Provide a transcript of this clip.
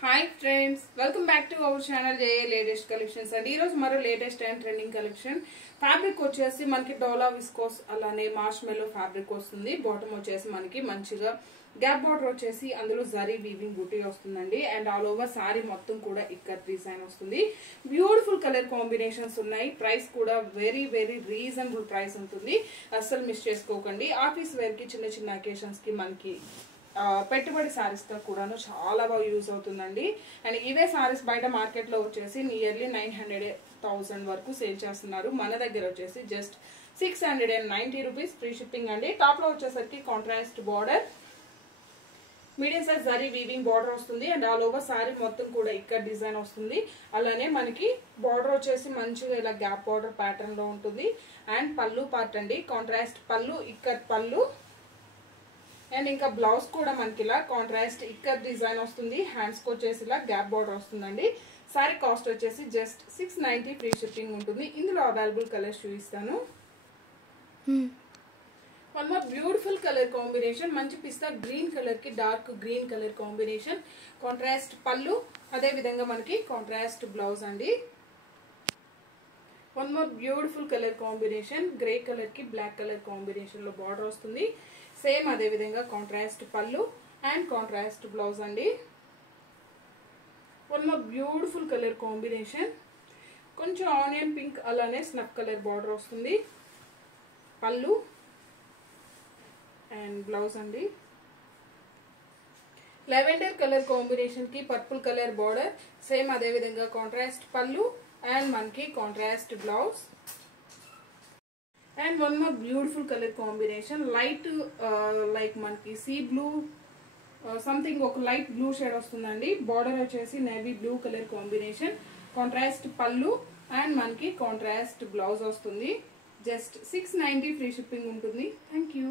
Hi friends, welcome back to our channel JA Latest Collections and ee roju maro latest and trending collection fabric వచ్చేసి మనకి డోలా viscose అలానే మార్ష్మెల్లో fabric వస్తుంది. Bottom వచ్చేసి మనకి మంచిగా gap border వచ్చేసి అందులో జరీ వీవింగ్ బూటీ వస్తుందండి అండ్ ఆల్ ఓవర్ సారీ మొత్తం కూడా ఇక్కడ డిజైన్ వస్తుంది. బ్యూటిఫుల్ కలర్ కాంబినేషన్స్ ఉన్నాయి. ప్రైస్ కూడా వెరీ వెరీ రీజనబుల్ ప్రైస్ ఉంటుంది. అస్సలు మిస్ చేసుకోకండి. ఆఫీస్ వేర్ కి చిన్న చిన్న అకేషన్స్ కి మనకి పెట్టుబడి సారీస్ తో కూడాను చాలా బాగా యూజ్ అవుతుందండి. అండ్ ఇవే సారీస్ బయట మార్కెట్ లో వచ్చేసి నియర్లీ 900,000 వరకు సేల్ చేస్తున్నారు. మన దగ్గర వచ్చేసి జస్ట్ 690 రూపీస్ ఫ్రీ షిప్పింగ్ అండి. టాప్ లో వచ్చేసరికి contrast border, medium size zari weaving border వస్తుంది అండ్ ఆల్ ఓవర్ సారీ మొత్తం కూడా ఇక్కడ డిజైన్ వస్తుంది. అలానే మనకి బార్డర్ వచ్చేసి మంచిగా ఇలా గ్యాప్ బార్డర్ ప్యాటర్న్ లో ఉంటుంది. అండ్ పళ్ళు పార్ట్ అండి, కాంట్రాస్ట్ పళ్ళు, ఇక్కడ పళ్ళు అండ్ ఇంకా బ్లౌజ్ కూడా మనకి ఇలా కాంట్రాస్ట్ ఇక్కడ డిజైన్ వస్తుంది. హ్యాండ్స్ కి వచ్చేసి ఇలా గ్యాప్ బార్డర్ వస్తుందండి. సారీ కాస్ట్ వచ్చేసి జస్ట్ 690 ఫ్రీ షిప్పింగ్ ఉంటుంది. ఇందులో అవైలబుల్ కలర్స్ చూపిస్తాను. One more beautiful colour combination, మంచి పిస్తా గ్రీన్ కలర్ కి dark green colour combination, contrast పళ్ళు, అదే విధంగా మనకి కాంట్రాస్ట్ బ్లౌజ్ అండి. One more beautiful colour combination, grey colour కి బ్లాక్ కలర్ కాంబినేషన్ లో బార్డర్ వస్తుంది. సేమ్ అదే విధంగా కాంట్రాస్ట్ పళ్ళు అండ్ కాంట్రాస్ట్ బ్లౌజ్ అండి. One more beautiful colour combination, కొంచెం ఆనియన్ పింక్ అలానే స్నఫ్ కలర్ బార్డర్ వస్తుంది. పళ్ళు అండ్ బ్లౌజ్ అండి. లెవెండర్ కలర్ కాంబినేషన్ కి పర్పుల్ కలర్ బార్డర్, సేమ్ అదే విధంగా కాంట్రాస్ట్ పళ్ళు అండ్ మనకి contrast blouse. And one more beautiful colour combination, light like మనకి సీ బ్లూ సంథింగ్ ఒక లైట్ బ్లూ షేడ్ వస్తుందండి. బార్డర్ వచ్చేసి navy blue colour combination, contrast పళ్ళు అండ్ మనకి కాంట్రాస్ట్ బ్లౌజ్ వస్తుంది. జస్ట్ 690 ఫ్రీ షిప్పింగ్ ఉంటుంది. Thank you.